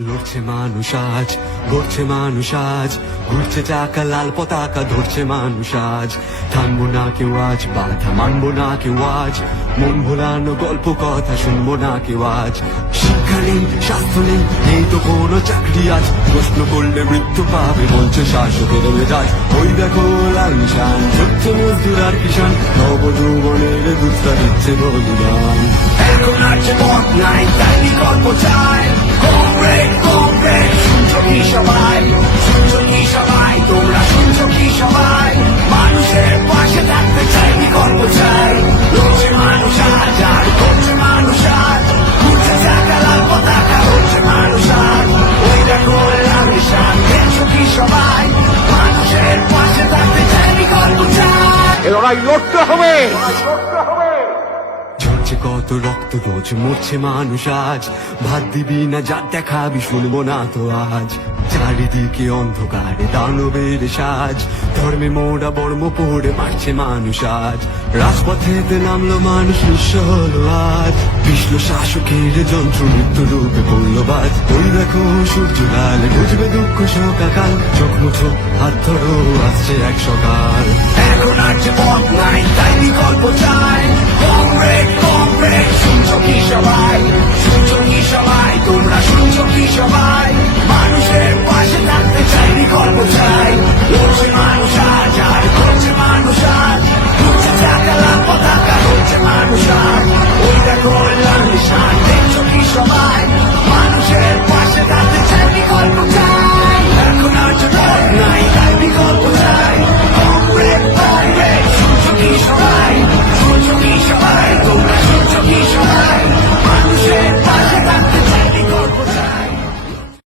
লড়ছে মানুষ আজ গড়ছে মানুষ আজ, ঘুরছে চাকা, লাল পতাকা, ধরছে মানুষ আজ। থামবো না কেউ আজ, বাধা মানবো না কেউ আজ। মন ভোলানো গল্প, কথা শুনব না কেউ আজ। শিক্ষা নেই, স্বাস্থ্য নেই নেই তো চাকরি আজ। প্রশ্ন করলে মৃত্যু পাবে, বলছে শাসকের মেজাজ। ওই দেখো লাল নিশান মজদুর আর কিষান দুধটা দিচ্ছে বলিদান। এখন আর নাই, তাই চাই। এ লড়াই লড়তে হবে। কত রক্ত রোজ মরছে মানুষ আজ। ভাত দিবি না যা দেখাবি শুনব না তো আজ। চারিদিকে অন্ধকারে দানবের সাজ। ধর্মে মোড়া বর্ম পড়ে মারছে মানুষ আজ। রাজপথেতে নামলো মানুষ নিঃস্ব হলো আজ। বিশ্ব শাসকের যন্ত্র মৃত্যু রূপে পড়ল বাজ। ওই দেখো সূর্য লাল বুঝবে দুঃখ সকাল চোখ মুছো, হাত ধরো, আসছে এক সকাল। এখন আর যে পথ নাই, তাই